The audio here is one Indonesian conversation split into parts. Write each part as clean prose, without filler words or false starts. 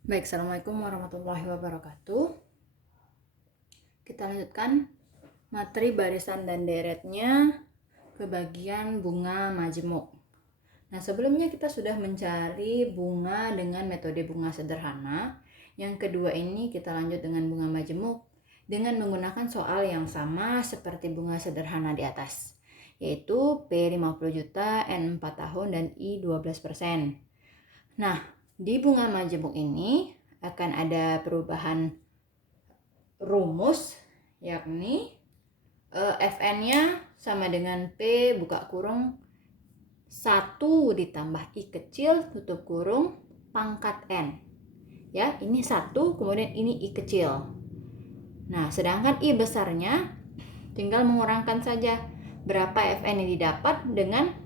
Baik, Assalamualaikum warahmatullahi wabarakatuh. Kita lanjutkan materi barisan dan deretnya ke bagian bunga majemuk. Nah, sebelumnya kita sudah mencari bunga dengan metode bunga sederhana. Yang kedua ini kita lanjut dengan bunga majemuk dengan menggunakan soal yang sama seperti bunga sederhana di atas, yaitu P 50 juta, N 4 tahun, dan I 12%. Nah, di bunga majemuk ini akan ada perubahan rumus, yakni Fn-nya sama dengan P buka kurung 1 ditambah I kecil tutup kurung pangkat N. Ya, ini 1, kemudian ini I kecil. Nah, sedangkan I besarnya tinggal mengurangkan saja berapa Fn yang didapat dengan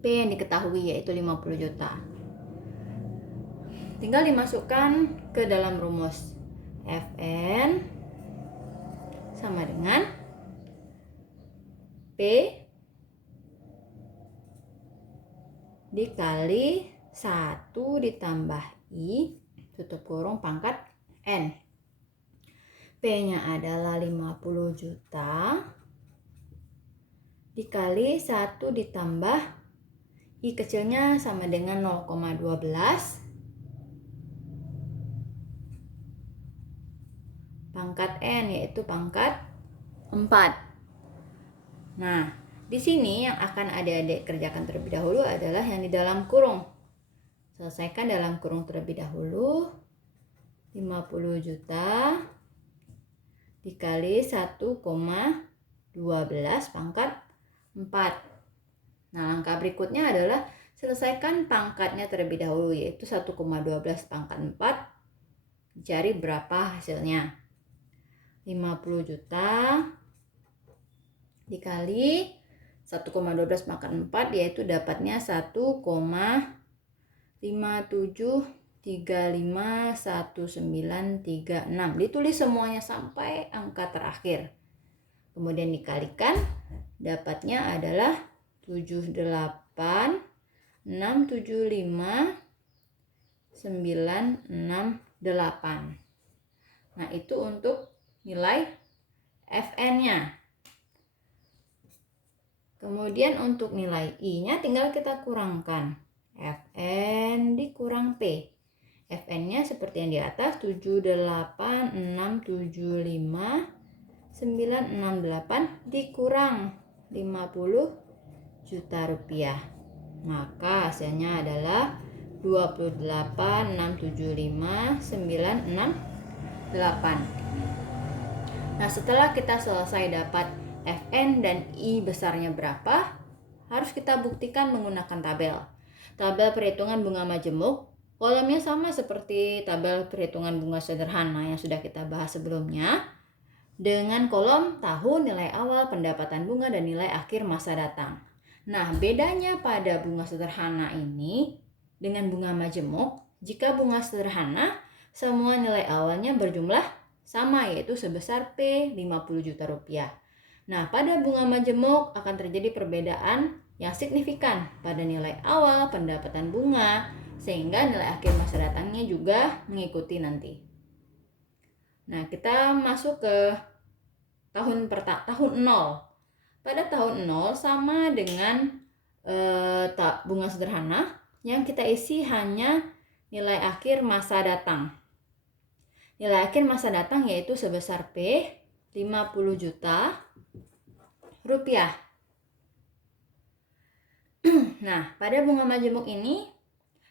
P yang diketahui, yaitu 50 juta. Tinggal dimasukkan ke dalam rumus. Fn sama dengan P dikali 1 ditambah I tutup kurung pangkat N. P-nya adalah 50 juta dikali 1 ditambah I kecilnya sama dengan 0,12 pangkat N, yaitu pangkat 4. Nah, di sini yang akan adik-adik kerjakan terlebih dahulu adalah yang di dalam kurung. Selesaikan dalam kurung terlebih dahulu. 50 juta dikali 1,12 pangkat 4. Nah, langkah berikutnya adalah selesaikan pangkatnya terlebih dahulu, yaitu 1,12 pangkat 4. Cari berapa hasilnya. 50 juta dikali 1,12 pangkat 4, yaitu dapatnya 1,57351936. Ditulis semuanya sampai angka terakhir. Kemudian dikalikan, dapatnya adalah 78,675,968. Nah, itu untuk nilai Fn-nya. Kemudian untuk nilai I-nya tinggal kita kurangkan. Fn dikurang P. Fn-nya seperti yang di atas, 78,675,968 dikurang 50 juta rupiah. Maka hasilnya adalah 28,675,968. Nah, setelah kita selesai dapat Fn dan I besarnya berapa, harus kita buktikan menggunakan tabel. Tabel perhitungan bunga majemuk, kolomnya sama seperti tabel perhitungan bunga sederhana yang sudah kita bahas sebelumnya, dengan kolom tahun, nilai awal, pendapatan bunga, dan nilai akhir masa datang. Nah, bedanya pada bunga sederhana ini dengan bunga majemuk, jika bunga sederhana, semua nilai awalnya berjumlah sama, yaitu sebesar P 50 juta rupiah. Nah, pada bunga majemuk akan terjadi perbedaan yang signifikan pada nilai awal pendapatan bunga, sehingga nilai akhir masa datangnya juga mengikuti nanti. Nah, kita masuk ke tahun 0. Pada tahun 0 sama dengan bunga sederhana, yang kita isi hanya nilai akhir masa datang. Nilai akhir masa datang yaitu sebesar P 50 juta rupiah. Nah, pada bunga majemuk ini,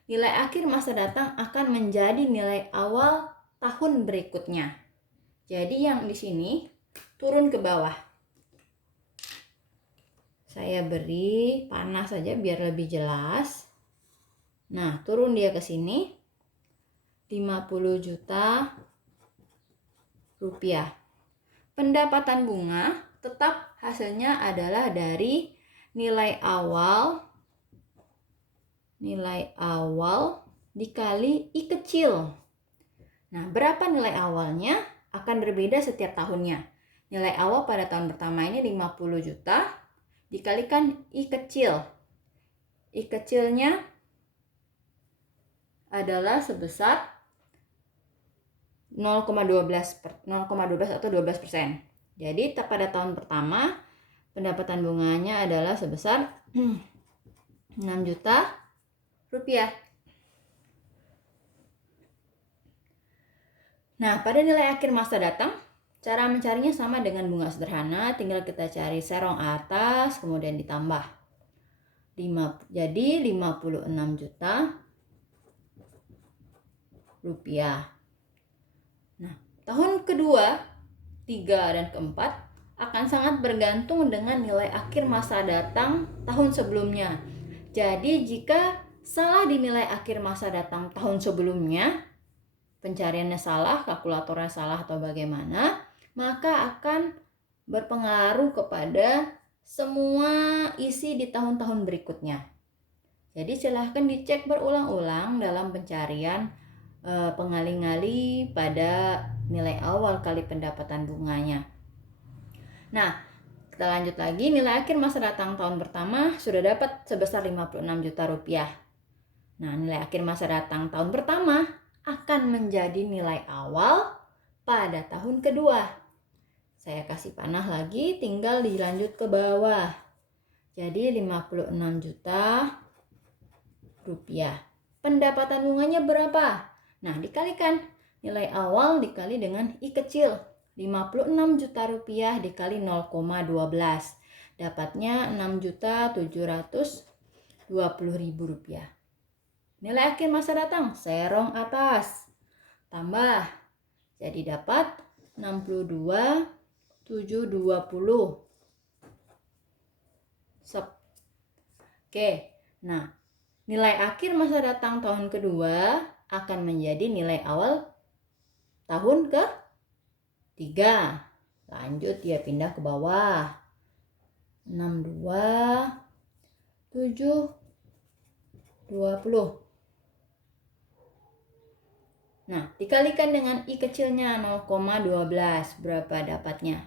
nilai akhir masa datang akan menjadi nilai awal tahun berikutnya. Jadi yang di sini turun ke bawah. Saya beri panah saja biar lebih jelas. Nah, turun dia ke sini. 50 juta rupiah. Pendapatan bunga tetap hasilnya adalah dari nilai awal dikali I kecil. Nah, berapa nilai awalnya akan berbeda setiap tahunnya. Nilai awal pada tahun pertama ini 50 juta dikalikan I kecil. I kecilnya adalah sebesar 0,12 atau 12%. Jadi pada tahun pertama pendapatan bunganya adalah sebesar 6 juta rupiah. Nah, pada nilai akhir masa datang, cara mencarinya sama dengan bunga sederhana, tinggal kita cari serong atas kemudian ditambah. Jadi 56 juta rupiah. Nah, tahun kedua, 3 dan keempat akan sangat bergantung dengan nilai akhir masa datang tahun sebelumnya. Jadi jika salah di nilai akhir masa datang tahun sebelumnya, pencariannya salah, kalkulatornya salah atau bagaimana, maka akan berpengaruh kepada semua isi di tahun-tahun berikutnya. Jadi silahkan dicek berulang-ulang dalam pencarian pengali-ngali pada nilai awal kali pendapatan bunganya. Nah, kita lanjut lagi. Nilai akhir masa datang tahun pertama sudah dapat sebesar 56 juta rupiah. Nah, nilai akhir masa datang tahun pertama akan menjadi nilai awal pada tahun kedua. Saya kasih panah lagi, tinggal dilanjut ke bawah. Jadi 56 juta rupiah. Pendapatan bunganya berapa? Nah, dikalikan nilai awal dikali dengan I kecil. 56 juta rupiah dikali 0,12. Dapatnya 6.720.000 rupiah. Nilai akhir masa datang, serong atas. Tambah. Jadi dapat 62.720. Oke, nah nilai akhir masa datang tahun kedua akan menjadi nilai awal tahun ke-3. Lanjut ya, pindah ke bawah. 62.720. Nah, dikalikan dengan I kecilnya 0,12. Berapa dapatnya?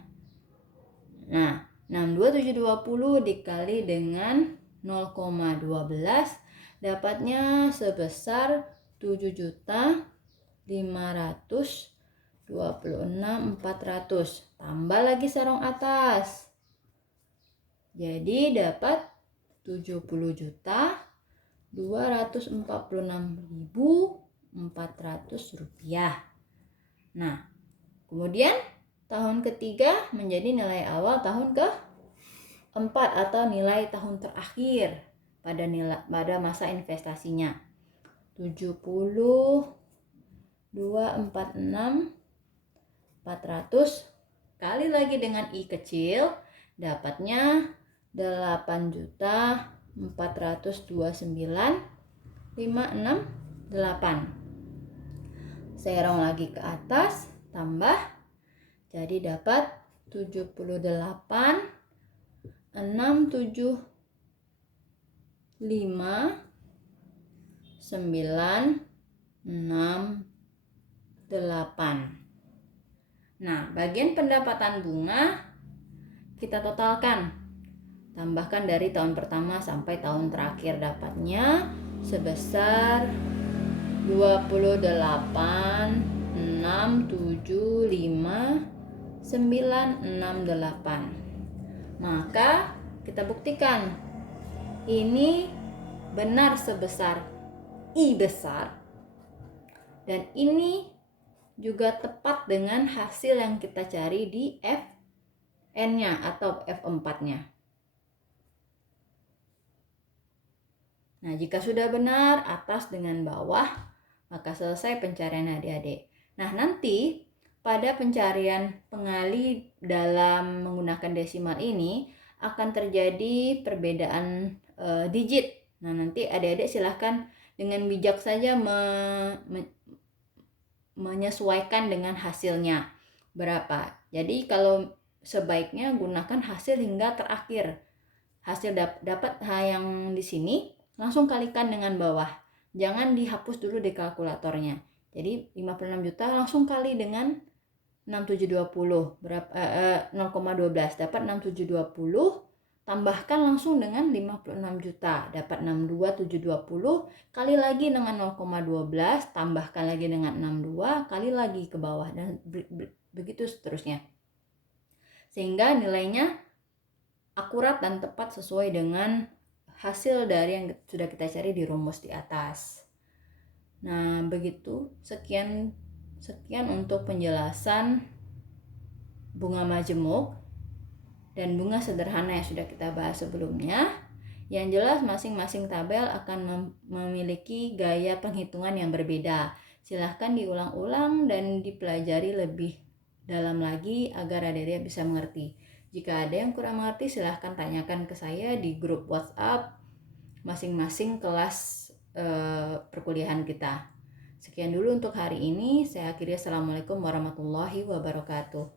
Nah, 62.720 dikali dengan 0,12 dapatnya sebesar 7.526.400. Tambah lagi serong atas. Jadi dapat 70.246.400 rupiah. Nah, kemudian tahun ketiga menjadi nilai awal tahun ke-4 atau nilai tahun terakhir pada masa investasinya. 70.246.400 kali lagi dengan I kecil dapatnya 8.429.568. Serong lagi ke atas, tambah, jadi dapat 78.675.968. Nah, bagian pendapatan bunga kita totalkan. Tambahkan dari tahun pertama sampai tahun terakhir, dapatnya sebesar 28.675.968. Maka kita buktikan ini benar sebesar I besar dan ini juga tepat dengan hasil yang kita cari di Fn-nya atau F4-nya. Nah, jika sudah benar atas dengan bawah, maka selesai pencarian adik-adik. Nah, nanti pada pencarian pengali dalam menggunakan desimal ini akan terjadi perbedaan digit. Nah, nanti adik-adik silahkan dengan bijak saja menyesuaikan dengan hasilnya berapa. Jadi kalau sebaiknya gunakan hasil hingga terakhir. Hasil dapat yang di sini langsung kalikan dengan bawah. Jangan dihapus dulu di kalkulatornya. Jadi 56 juta langsung kali dengan 6720 berapa 0,12 dapat 6720 tambahkan langsung dengan 56 juta, dapat 62.720, kali lagi dengan 0,12, tambahkan lagi dengan 62, kali lagi ke bawah, dan begitu seterusnya. Sehingga nilainya akurat dan tepat sesuai dengan hasil dari yang sudah kita cari di rumus di atas. Nah, begitu. Sekian untuk penjelasan bunga majemuk dan bunga sederhana yang sudah kita bahas sebelumnya. Yang jelas masing-masing tabel akan memiliki gaya penghitungan yang berbeda. Silahkan diulang-ulang dan dipelajari lebih dalam lagi agar adik-adik bisa mengerti. Jika ada yang kurang mengerti, silahkan tanyakan ke saya di grup WhatsApp masing-masing kelas perkuliahan kita. Sekian dulu untuk hari ini. Saya akhiri. Assalamualaikum warahmatullahi wabarakatuh.